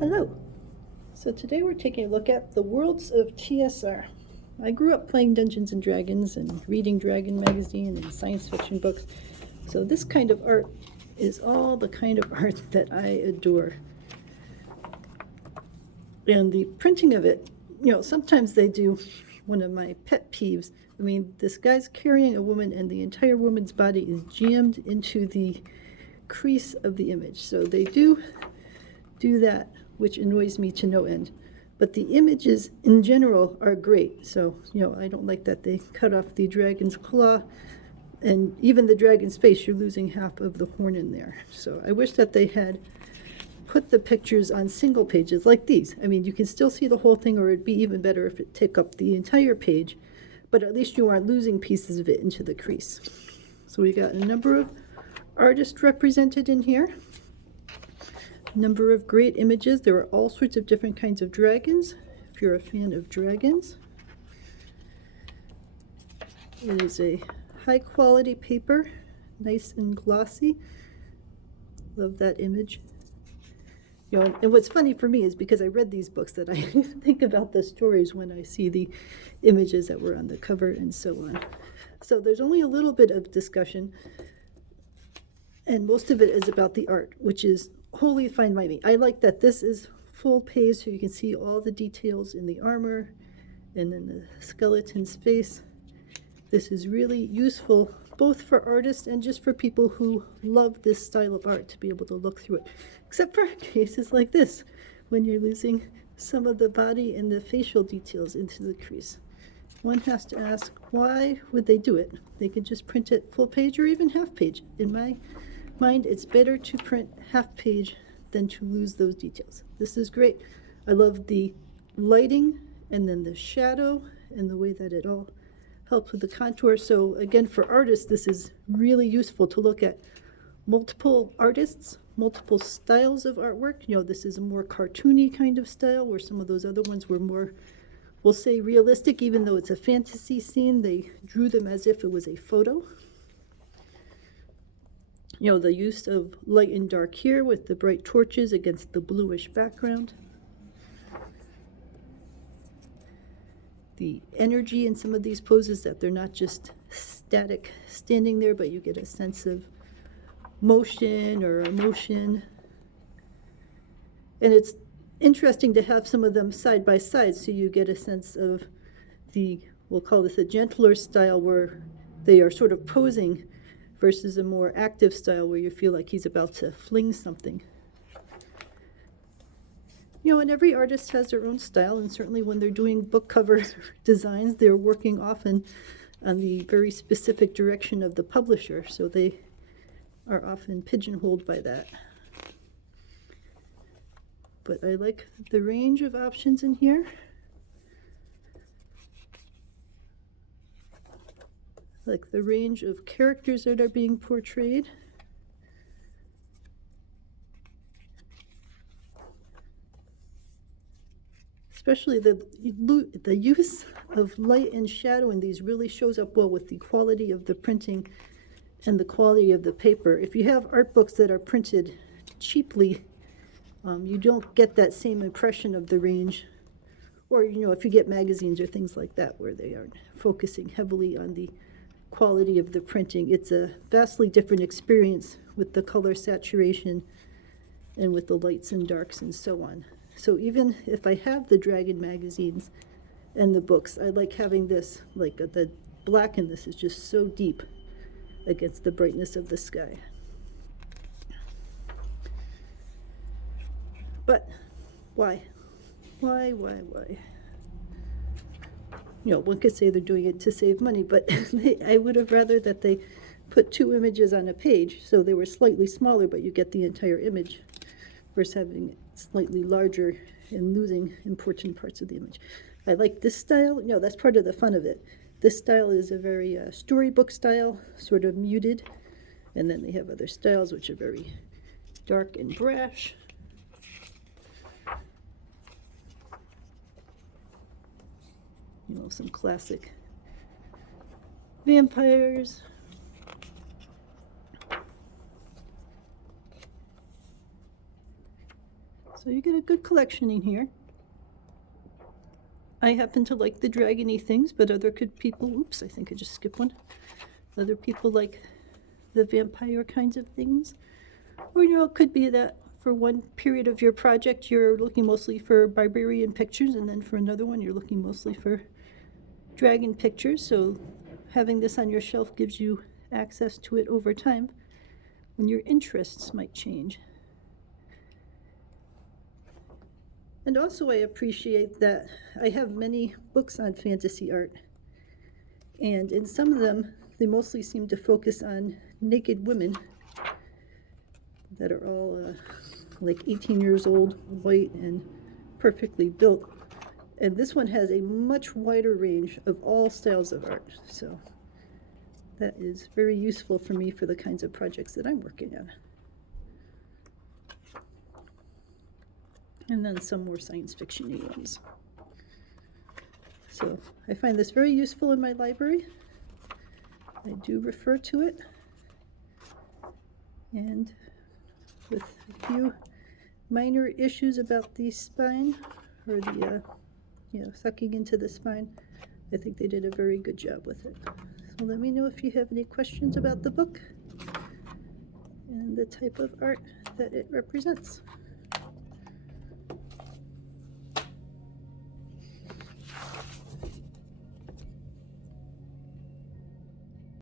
Hello. So today we're taking a look at the Worlds of TSR. I grew up playing Dungeons and Dragons and reading Dragon magazine and science fiction books. So this kind of art is all the kind of art that I adore. And the printing of it, sometimes they do one of my pet peeves. I mean, this guy's carrying a woman and the entire woman's body is jammed into the crease of the image. So they do that, which annoys me to no end. But the images in general are great. So, I don't like that they cut off the dragon's claw, and even the dragon's face, you're losing half of the horn in there. So I wish that they had put the pictures on single pages like these. I mean, you can still see the whole thing, or it'd be even better if it took up the entire page, but at least you aren't losing pieces of it into the crease. So we got a number of artists represented in here. Number of great images. There are all sorts of different kinds of dragons, if you're a fan of dragons. It is a high quality paper, nice and glossy. Love that image. And what's funny for me is because I read these books that I think about the stories when I see the images that were on the cover and so on. So there's only a little bit of discussion, and most of it is about the art, which is wholly fine by me. I like that this is full page so you can see all the details in the armor and then the skeleton's face. This is really useful both for artists and just for people who love this style of art to be able to look through it. Except for cases like this, when you're losing some of the body and the facial details into the crease. One has to ask, why would they do it? They could just print it full page or even half page. In my mind, it's better to print half page than to lose those details. This is great. I love the lighting and then the shadow and the way that it all helps with the contour. So again, for artists, this is really useful to look at multiple artists, multiple styles of artwork. This is a more cartoony kind of style, where some of those other ones were more, we'll say, realistic. Even though it's a fantasy scene, they drew them as if it was a photo. The use of light and dark here with the bright torches against the bluish background. The energy in some of these poses, that they're not just static standing there, but you get a sense of motion or emotion. And it's interesting to have some of them side by side so you get a sense of the, we'll call this a gentler style, where they are sort of posing, versus a more active style where you feel like he's about to fling something. And every artist has their own style, and certainly when they're doing book cover designs, they're working often on the very specific direction of the publisher, so they are often pigeonholed by that. But I like the range of options in here. Like the range of characters that are being portrayed. Especially the use of light and shadow in these really shows up well with the quality of the printing and the quality of the paper. If you have art books that are printed cheaply, you don't get that same impression of the range. Or, if you get magazines or things like that where they are focusing heavily on the quality of the printing, it's a vastly different experience with the color saturation and with the lights and darks and so on. So even if I have the Dragon magazines and the books, I like having this, like the black in this is just so deep against the brightness of the sky. But why? Why? One could say they're doing it to save money, but I would have rather that they put two images on a page so they were slightly smaller, but you get the entire image, versus having it slightly larger and losing important parts of the image. I like this style. That's part of the fun of it. This style is a very storybook style, sort of muted, and then they have other styles which are very dark and brash. Some classic vampires. So you get a good collection in here. I happen to like the dragony things, but other people, oops, I think I just skipped one. Other people like the vampire kinds of things. Or, you know, it could be that for one period of your project, you're looking mostly for barbarian pictures, and then for another one, you're looking mostly for dragon pictures. So having this on your shelf gives you access to it over time when your interests might change. And also I appreciate that I have many books on fantasy art, and in some of them they mostly seem to focus on naked women that are all like 18 years old, white, and perfectly built. And this one has a much wider range of all styles of art, so that is very useful for me for the kinds of projects that I'm working on. And then some more science fiction-y ones. So I find this very useful in my library. I do refer to it. And with a few minor issues about the spine, or the sucking into the spine, I think they did a very good job with it. So let me know if you have any questions about the book and the type of art that it represents.